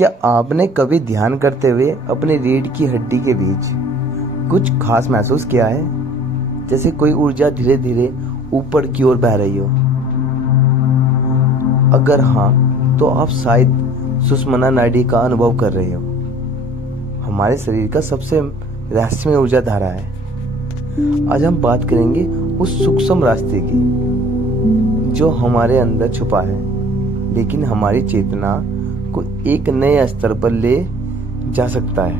क्या आपने कभी ध्यान करते हुए अपनी रीढ़ की हड्डी के बीच कुछ खास महसूस किया है, जैसे कोई ऊर्जा धीरे धीरे ऊपर की ओर बह रही हो? अगर हाँ, तो आप शायद सुषुम्ना नाड़ी का अनुभव कर रहे हो। हमारे शरीर का सबसे रहस्यमय ऊर्जा धारा है। आज हम बात करेंगे उस सूक्ष्म रास्ते की जो हमारे अंदर छुपा है, लेकिन हमारी चेतना को एक नए स्तर पर ले जा सकता है।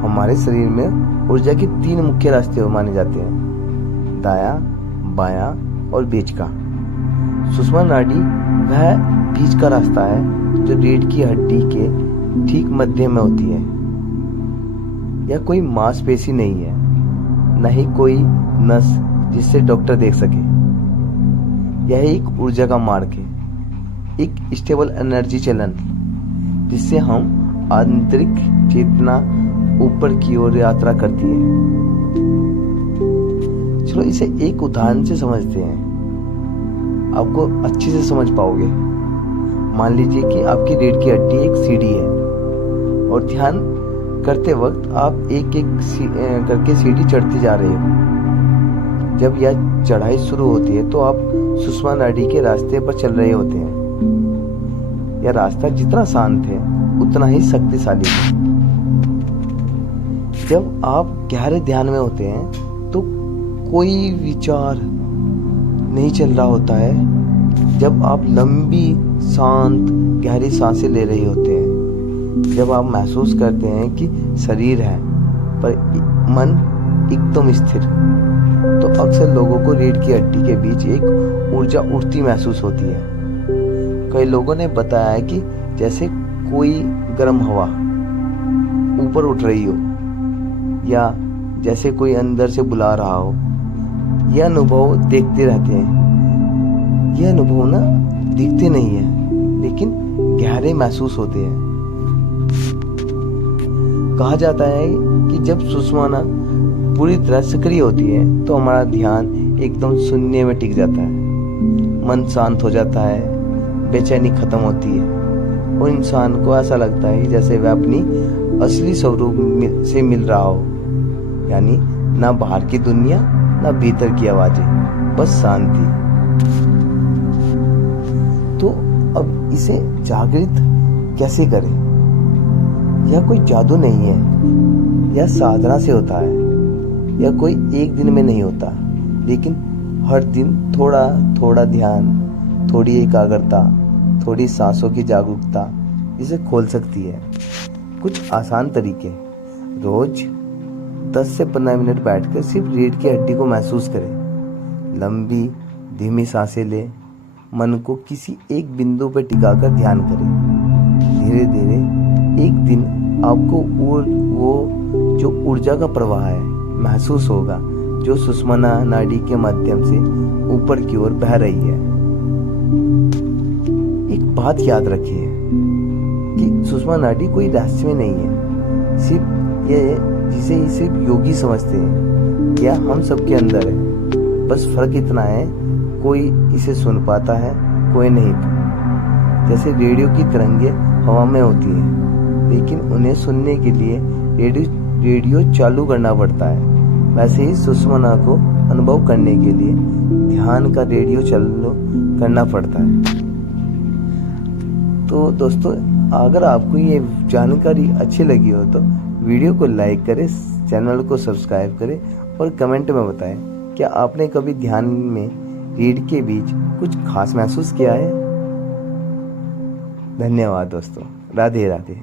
हमारे शरीर में ऊर्जा के 3 मुख्य रास्ते माने जाते हैं: दायां, बायां और बीच का। सुषुम्ना नाड़ी वह बीच का रास्ता है जो रीढ़ की हड्डी के ठीक मध्य में होती है। यह कोई मांसपेशी नहीं है, न ही कोई नस जिससे डॉक्टर देख सके। यह एक ऊर्जा का मार्ग है, एक स्टेबल एनर्जी चलन, जिससे हम आंतरिक चेतना ऊपर की ओर यात्रा करती है। चलो इसे एक उदाहरण से समझते हैं, आपको अच्छे से समझ पाओगे। मान लीजिए कि आपकी रीढ़ की हड्डी एक सीढ़ी है और ध्यान करते वक्त आप एक एक करके सीढ़ी चढ़ती जा रहे हो। जब यह चढ़ाई शुरू होती है तो आप सुषुम्ना नाड़ी के रास्ते पर चल रहे होते हैं। यह रास्ता जितना शांत है उतना ही शक्तिशाली है। जब आप गहरे ध्यान में होते हैं तो कोई विचार नहीं चल रहा होता है। जब आप लंबी शांत गहरी सांसें ले रहे होते हैं, जब आप महसूस करते हैं कि शरीर है पर मन एकदम स्थिर, तो अक्सर लोगों को रीढ़ की हड्डी के बीच एक ऊर्जा उठती महसूस होती है। कई लोगों ने बताया है कि जैसे कोई गर्म हवा ऊपर उठ रही हो, या जैसे कोई अंदर से बुला रहा हो। यह अनुभव देखते रहते हैं। यह अनुभव ना दिखते नहीं है, लेकिन गहरे महसूस होते हैं। कहा जाता है कि जब सुषुम्ना पूरी तरह सक्रिय होती है तो हमारा ध्यान एकदम शून्य में टिक जाता है, मन शांत हो जाता है, बेचैनी खत्म होती है और इंसान को ऐसा लगता है जैसे वह अपनी असली स्वरूप से मिल रहा हो। यानी ना बाहर की दुनिया, ना भीतर की आवाजें, बस शांति। तो अब इसे जागृत कैसे करें? यह कोई जादू नहीं है, यह साधना से होता है। यह कोई एक दिन में नहीं होता, लेकिन हर दिन थोड़ा थोड़ा ध्यान, थोड़ी एकाग्रता, थोड़ी सांसों की जागरूकता इसे खोल सकती है। कुछ आसान तरीके: रोज 10 से 15 मिनट बैठकर सिर्फ रीढ़ की हड्डी को महसूस करें। लंबी धीमी सांसें लें, मन को किसी एक बिंदु पर टिकाकर ध्यान करें। धीरे धीरे एक दिन आपको वो जो ऊर्जा का प्रवाह है महसूस होगा, जो सुषुम्ना नाड़ी के माध्यम से ऊपर की ओर बह रही है। एक बात याद रखिए कि सुषुम्ना नाड़ी कोई रहस्य नहीं है, सिर्फ ये जिसे सिर्फ योगी समझते हैं। यह हम सबके अंदर है, बस फर्क इतना है कोई इसे सुन पाता है, कोई नहीं। जैसे रेडियो की तरंगें हवा में होती हैं, लेकिन उन्हें सुनने के लिए रेडियो चालू करना पड़ता है। वैसे ही सुषुम्ना को अनुभव करने के लिए ध्यान का रेडियो चालू करना पड़ता है। तो दोस्तों, अगर आपको ये जानकारी अच्छी लगी हो तो वीडियो को लाइक करें, चैनल को सब्सक्राइब करें और कमेंट में बताएं, क्या आपने कभी ध्यान में रीढ़ के बीच कुछ खास महसूस किया है? धन्यवाद दोस्तों। राधे राधे।